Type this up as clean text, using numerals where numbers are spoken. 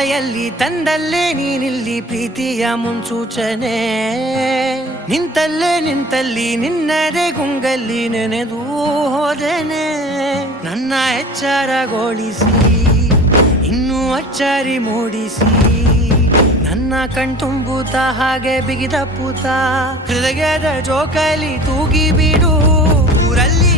ಮಳೆಯಲ್ಲಿ ತಂದಲ್ಲೇ ನೀನಿಲ್ಲಿ ಪ್ರೀತಿಯ ಮುನ್ಸೂಚನೆ ನಿಂತಲ್ಲಿ ನಿನ್ನದೇ ಗುಂಗಲ್ಲಿ ನೆನೆದು ಹೋದನೆ ನನ್ನ ಎಚ್ಚರಗೊಳಿಸಿ ಇನ್ನೂ ಅಚ್ಚರಿ ಮೂಡಿಸಿ ನನ್ನ ಕಣ್ತುಂಬುತ್ತ ಹಾಗೆ ಬಿಗಿದ ಪೂತ ಹೃದಯದ ಜೋಕಾಲಿ ತೂಗಿ ಬಿಡು ಊರಲ್ಲಿ